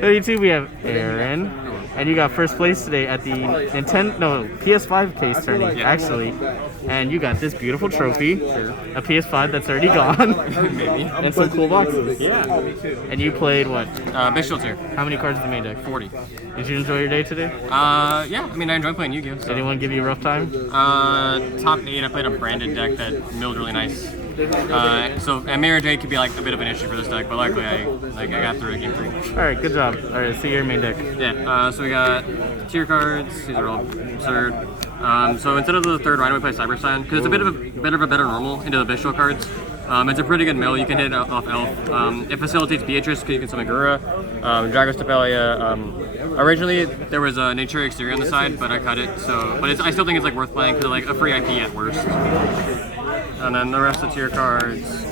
YouTube, we have Aaron, and you got first place today at the PS5 case tourney, actually. And you got this beautiful trophy, a PS5 that's already gone, Maybe. and some cool boxes. Yeah. And you played what? Bystial tier. How many cards in the main deck? 40. Did you enjoy your day today? Yeah. I mean, I enjoy playing Yu-Gi-Oh. So. Anyone give you a rough time? Top 8, I played a branded deck that milled really nice. And Mirror Jade could be like a bit of an issue for this deck, but luckily I got through it game 3. Alright, good job. Alright, see your main deck. Yeah, so we got tier cards. These are all absurd. So instead of the third Rhino, we play Cyber Scion because it's a bit of a better normal into the Bystial cards. It's a pretty good mill. You can hit it off Elf. It facilitates Beatrice because you can summon Gura, Dragos Tapelia. Originally there was a Nature Exterior on the side, but I cut it. But I still think it's like worth playing because like a free IP at worst. And then the rest of the tier cards.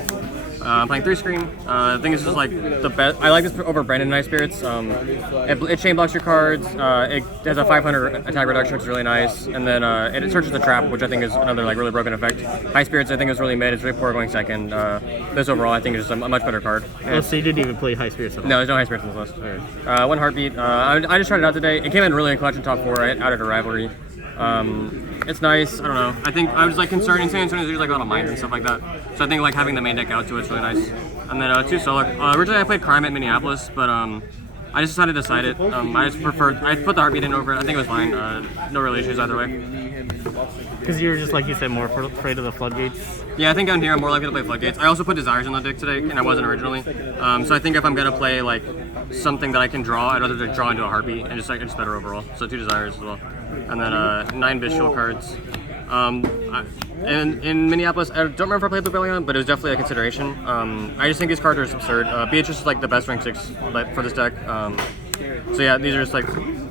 I'm playing 3-screen. I think it's just like the best. I like this over Branded Night Spirits. It chain blocks your cards. It has a 500 attack reduction, which is really nice. And then it searches the trap, which I think is another like really broken effect. High Spirits, I think is really mid. It's really poor going second. This overall, I think is just a much better card. Oh, so you didn't even play High Spirits? No, there's no High Spirits in this list. One Heartbeat. I just tried it out today. It came in really clutch in top 4. Out of a rivalry. It's nice. I don't know. I think I was like concerned in San Antonio. There's like a lot of mines and stuff like that. So I think like having the main deck out to it's really nice. And then 2 Solar. Originally I played Crime at Minneapolis, but I just decided to side it. I just preferred. I put the Heartbeat in over it. I think it was fine. No real issues either way. Because you were just like you said, more afraid of the floodgates. Yeah, I think down here I'm more likely to play Floodgates. I also put Desires on the deck today, and I wasn't originally. So I think if I'm gonna play like something that I can draw, I'd rather just draw into a Heartbeat, and it's better overall. So 2 Desires as well, and then 9 Bystial cards. In Minneapolis, I don't remember if I played Lubellion, but it was definitely a consideration. I just think these cards are absurd. Beatrice is like the best rank 6 for this deck. So yeah, these are just like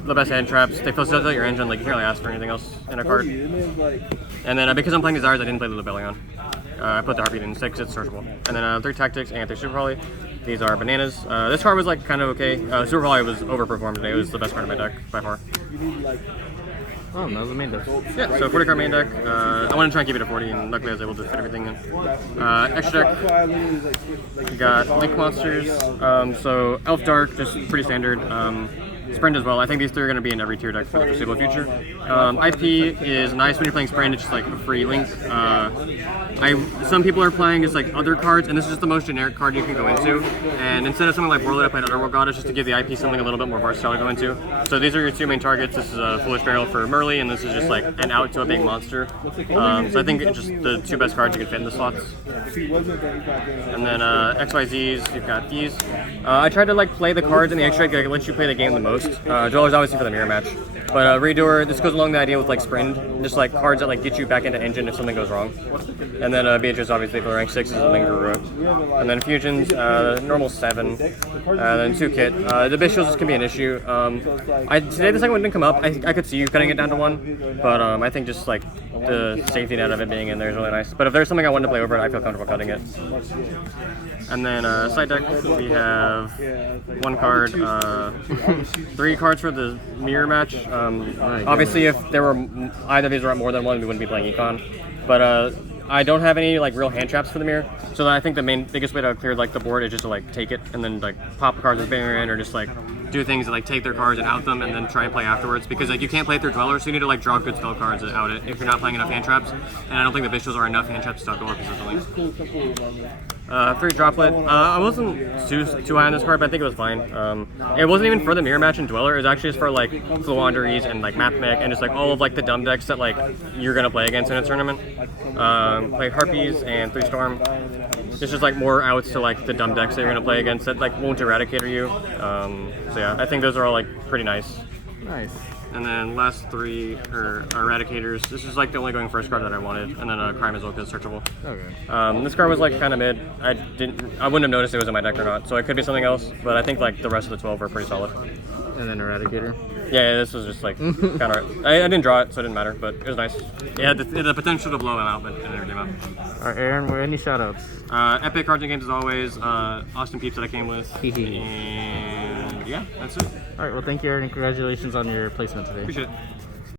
the best hand traps. They facilitate your engine, like you can't really ask for anything else in a card. And then because I'm playing Desires, I didn't play the Lubellion. I put the Heartbeat in 6, it's searchable. And then 3 Tactics and 3 Super Volley. These are bananas. This card was like kind of okay. Super Volley was overperformed today. It was the best card in my deck by far. Oh, that was the main deck. Yeah, so 40 card main deck. I want to try and keep it at 40, and luckily I was able to fit everything in. Extra deck. We got Link Monsters. So Elf Dark, just pretty standard. Sprint as well. I think these 3 are going to be in every tier deck for the foreseeable future. IP is nice when you're playing Sprint. It's just like a free link. Some people are playing just like other cards, and this is just the most generic card you can go into. And instead of something like Warlord, I played Underworld Goddess just to give the IP something a little bit more versatile to go into. So these are your 2 main targets. This is a Foolish Burial for Merly, and this is just like an out to a big monster. So I think it's just the 2 best cards you can fit in the slots. And then XYZs, you've got these. I tried to like play the cards in the extra deck that lets you play the game the most. Dweller's obviously for the mirror match. But Redoer, this goes along the idea with like Sprint, just like cards that like get you back into engine if something goes wrong. And then Beatrice obviously for rank 6 is a Guru. And then Fusions, normal 7. Then 2 Kit. The Bystials can be an issue. Today the second one didn't come up. I could see you cutting it down to 1, but I think just like the safety net of it being in there is really nice. But if there's something I wanted to play over it, I feel comfortable cutting it. And then side deck, we have 1 card, 3 cards for the mirror match. Obviously, if there were either of these were at more than 1, we wouldn't be playing Econ. But I don't have any like real hand traps for the mirror, so I think the biggest way to clear like the board is just to like take it and then like pop the cards with Baron, or just like do things that like take their cards and out them and then try and play afterwards, because like you can't play through Dweller, so you need to like draw good spell cards and out it if you're not playing enough hand traps. And I don't think the Bystials are enough hand traps to stop Dweller consistently. 3 Droplet. I wasn't too high on this card, but I think it was fine. It wasn't even for the mirror match in Dweller. It was actually just for like Fluanderies and like Map Mech and just like all of like the dumb decks that like you're gonna play against in a tournament. Play Harpies and 3 Storm. It's just like more outs to like the dumb decks that you're gonna play against that like won't Eradicator you. So yeah, I think those are all like pretty nice. Nice. And then last 3 are Eradicators. This is like the only going first card that I wanted, and then Crime as well because it's searchable. Okay. This card was like kind of mid. I wouldn't have noticed it was in my deck or not, so it could be something else. But I think like the rest of the 12 were pretty solid. And then Eradicator. Yeah, this was just like kind of. I didn't draw it, so it didn't matter, but it was nice. It had the potential to blow him out, but it never came out. All right, Aaron, any shoutouts? Epic Cards and Games as always. Austin Peeps that I came with. And yeah, that's it. All right, well, thank you, Aaron, and congratulations on your placement today. Appreciate it.